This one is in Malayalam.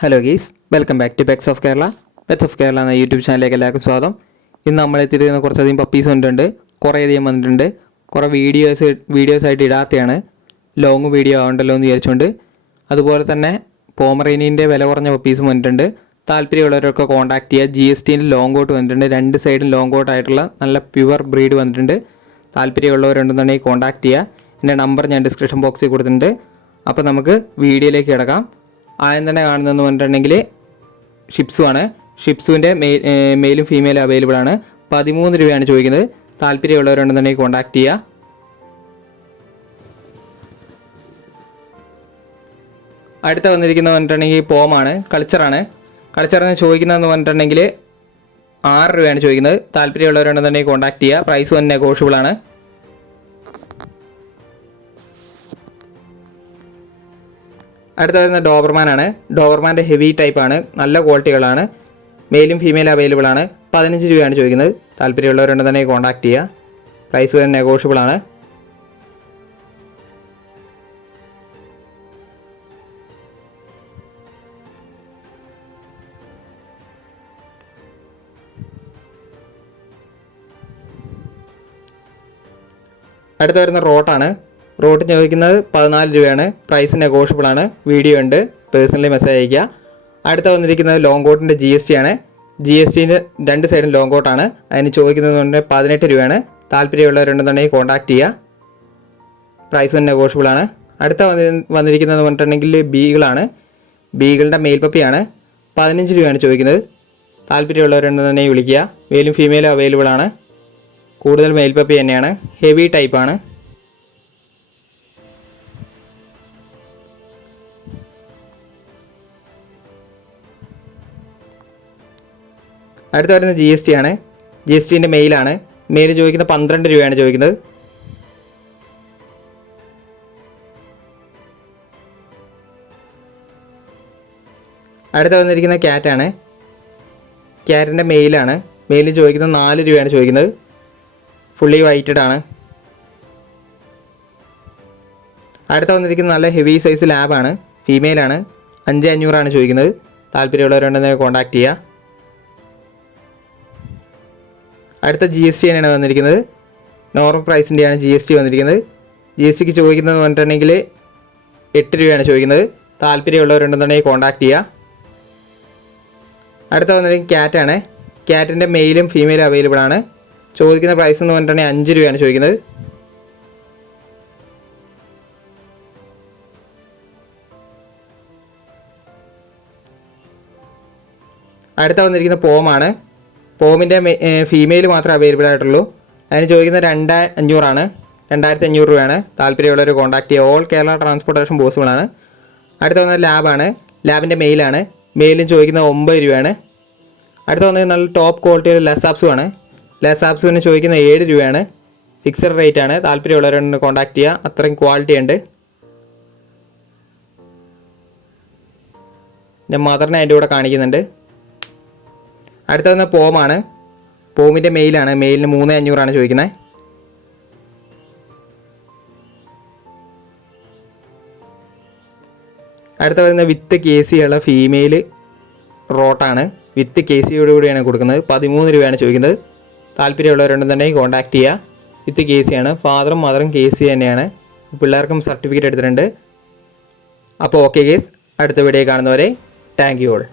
Hello guys, welcome back to pets of Kerala. Pets of Kerala എന്ന യൂട്യൂബ് ചാനലിലേക്ക് എല്ലാവർക്കും സ്വാഗതം. ഇന്ന് നമ്മൾ എത്തിയിരിക്കുന്ന കുറച്ചധികം പപ്പീസ് വന്നിട്ടുണ്ട്, കുറേയധികം വന്നിട്ടുണ്ട്. കുറേ വീഡിയോസായിട്ട് ഇടാത്തതാണ്, ലോങ് വീഡിയോ ആവണ്ടല്ലോ എന്ന് വിചാരിച്ചുകൊണ്ട്. അതുപോലെ തന്നെ പോമറേനിയൻ്റെ വില കുറഞ്ഞ പപ്പീസും വന്നിട്ടുണ്ട്. താല്പര്യമുള്ളവരൊക്കെ കോൺടാക്ട് ചെയ്യുക. GSTൻ്റെ ലോങ് കോട്ട് വന്നിട്ടുണ്ട്, രണ്ട് സൈഡും ലോങ് കോട്ടായിട്ടുള്ള നല്ല പ്യുവർ ബ്രീഡ് വന്നിട്ടുണ്ട്. താല്പര്യമുള്ളവരുണ്ടെന്നുണ്ടെങ്കിൽ കോൺടാക്ട് ചെയ്യുക. എൻ്റെ നമ്പർ ഞാൻ ഡിസ്ക്രിപ്ഷൻ ബോക്സിൽ കൊടുത്തിട്ടുണ്ട്. അപ്പോൾ നമുക്ക് വീഡിയോയിലേക്ക് കിടക്കാം. ആദ്യം തന്നെ കാണുന്നതെന്ന് പറഞ്ഞിട്ടുണ്ടെങ്കിൽ ഷിപ്സു ആണ്. ഷിപ്സുവിൻ്റെ മെയിലും ഫീമെയിലും അവൈലബിൾ ആണ്. 13 രൂപയാണ് ചോദിക്കുന്നത്. താല്പര്യമുള്ളവരുണ്ടെന്നുണ്ടെങ്കിൽ കോൺടാക്ട് ചെയ്യുക. അടുത്ത വന്നിരിക്കുന്നത് പറഞ്ഞിട്ടുണ്ടെങ്കിൽ പോമാണ്, കൾച്ചറാണ്. കൾച്ചറിന് ചോദിക്കുന്നതെന്ന് പറഞ്ഞിട്ടുണ്ടെങ്കിൽ 6 രൂപയാണ് ചോദിക്കുന്നത്. താല്പര്യമുള്ളവരുണ്ടെന്നുണ്ടെങ്കിൽ കോൺടാക്ട് ചെയ്യുക. പ്രൈസ് വന്ന് നെഗോഷ്യബിൾ ആണ്. അടുത്ത വരുന്ന ഡോബർമാനാണ്. ഡോബർമാൻ്റെ ഹെവി ടൈപ്പാണ്, നല്ല ക്വാളിറ്റികളാണ്. മെയിലും ഫീമെയിലും അവൈലബിൾ ആണ്. 15 രൂപയാണ് ചോദിക്കുന്നത്. താല്പര്യമുള്ളവരുണ്ടെന്നുണ്ടെങ്കിൽ കോൺടാക്ട് ചെയ്യുക. പ്രൈസ് വരെ നെഗോഷ്യബിൾ ആണ്. അടുത്ത വരുന്ന റോട്ടാണ്. റോട്ട് ചോദിക്കുന്നത് 14 രൂപയാണ്. പ്രൈസ് നെഗോഷ്യബിൾ ആണ്. വീഡിയോ ഉണ്ട്, പേഴ്സണലി മെസ്സേജ് അയയ്ക്കുക. അടുത്ത വന്നിരിക്കുന്നത് ലോങ് കോട്ടിൻ്റെ GST ആണ്. GSTൻ്റെ രണ്ട് സൈഡും ലോങ് കോട്ടാണ്. അതിന് ചോദിക്കുന്നത് 18 രൂപയാണ്. താല്പര്യമുള്ളവരുണ്ടെന്നുണ്ടെങ്കിൽ കോൺടാക്ട് ചെയ്യുക. പ്രൈസ് നെഗോഷ്യബിൾ ആണ്. അടുത്ത വന്നിരിക്കുന്നത് പറഞ്ഞിട്ടുണ്ടെങ്കിൽ ബീഗിളാണ്. ബീഗിളിൻ്റെ മെയിൽ പപ്പിയാണ്. 15 രൂപയാണ് ചോദിക്കുന്നത്. താല്പര്യമുള്ളവരുണ്ടെന്നുണ്ടെങ്കിൽ വിളിക്കുക. മെയിലും ഫീമെയിലും അവൈലബിൾ ആണ്. കൂടുതൽ മെയിൽ പപ്പി തന്നെയാണ്, ഹെവി ടൈപ്പാണ്. അടുത്ത വരുന്ന GST ആണ്. GSTൻ്റെ മെയിലാണ്. മെയിൽ ചോദിക്കുന്നത് 12 രൂപയാണ് ചോദിക്കുന്നത്. അടുത്ത വന്നിരിക്കുന്ന ക്യാറ്റാണ്. ക്യാറ്റിൻ്റെ മെയിലാണ്. മെയിൽ ചോദിക്കുന്നത് 4 രൂപയാണ് ചോദിക്കുന്നത്. ഫുള്ളി വൈറ്റഡ് ആണ്. അടുത്ത വന്നിരിക്കുന്നത് നല്ല ഹെവി സൈസ് ലാബാണ്. ഫീമെയിലാണ്. 5500 ചോദിക്കുന്നത്. താല്പര്യമുള്ളവരുണ്ടെങ്കിൽ കോൺടാക്ട് ചെയ്യുക. അടുത്ത GST തന്നെയാണ് വന്നിരിക്കുന്നത്. നോർമൽ പ്രൈസിൻ്റെയാണ് GST വന്നിരിക്കുന്നത്. GSTക്ക് ചോദിക്കുന്നത് പറഞ്ഞിട്ടുണ്ടെങ്കിൽ 8 രൂപയാണ് ചോദിക്കുന്നത്. താല്പര്യമുള്ളവരുണ്ടെന്നുണ്ടെങ്കിൽ കോൺടാക്ട് ചെയ്യുക. അടുത്ത വന്നിരിക്കുന്നത് ക്യാറ്റാണ്. ക്യാറ്റിൻ്റെ മെയിലും ഫീമെയിലും അവൈലബിൾ ആണ്. ചോദിക്കുന്ന പ്രൈസ് എന്ന് പറഞ്ഞിട്ടുണ്ടെങ്കിൽ 5 രൂപയാണ് ചോദിക്കുന്നത്. അടുത്ത വന്നിരിക്കുന്ന പോമാണ്. പോമിൻ്റെ ഫീമെയിൽ മാത്രമേ അവൈലബിൾ ആയിട്ടുള്ളൂ. അതിന് ചോദിക്കുന്നത് 2500 2500 രൂപയാണ്. താല്പര്യമുള്ളവർ കോൺടാക്ട് ചെയ്യുക. ഓൾ കേരള ട്രാൻസ്പോർട്ടേഷൻ പോസിബിൾ ആണ്. അടുത്ത വന്നത് ലാബാണ്. ലാബിൻ്റെ മെയിലാണ്. മെയിലും ചോദിക്കുന്നത് 9 രൂപയാണ്. അടുത്ത വന്നത് നല്ല ടോപ്പ് ക്വാളിറ്റിയുടെ ലെസാപ്സും ആണ്. ലെസാപ്സുവിന് ചോദിക്കുന്നത് 7 രൂപയാണ്. ഫിക്സഡ് റേറ്റ് ആണ്. താല്പര്യമുള്ളവരൊന്ന് കോൺടാക്ട് ചെയ്യുക. അത്രയും ക്വാളിറ്റി ഉണ്ട്. ഞാൻ മദറിനെ അതിൻ്റെ കൂടെ കാണിക്കുന്നുണ്ട്. അടുത്ത വന്ന പോമാണ്. പോമിൻ്റെ മെയിലാണ്. മെയിലിന് 3500 ചോദിക്കുന്നത്. അടുത്ത വരുന്ന വിത്ത് KC ഉള്ള ഫീമെയിൽ റോട്ടാണ്. വിത്ത് KCയോട് കൂടിയാണ് കൊടുക്കുന്നത്. 13 രൂപയാണ് ചോദിക്കുന്നത്. താല്പര്യമുള്ളവരുണ്ടെന്നുണ്ടെങ്കിൽ കോൺടാക്ട് ചെയ്യുക. വിത്ത് KC ആണ്. ഫാദറും മദറും KC തന്നെയാണ്. പിള്ളേർക്കും സർട്ടിഫിക്കറ്റ് എടുത്തിട്ടുണ്ട്. അപ്പോൾ ഓക്കെ ഗേസ്, അടുത്ത വീഡിയോ കാണുന്നവരെ താങ്ക് യു ഓൾ.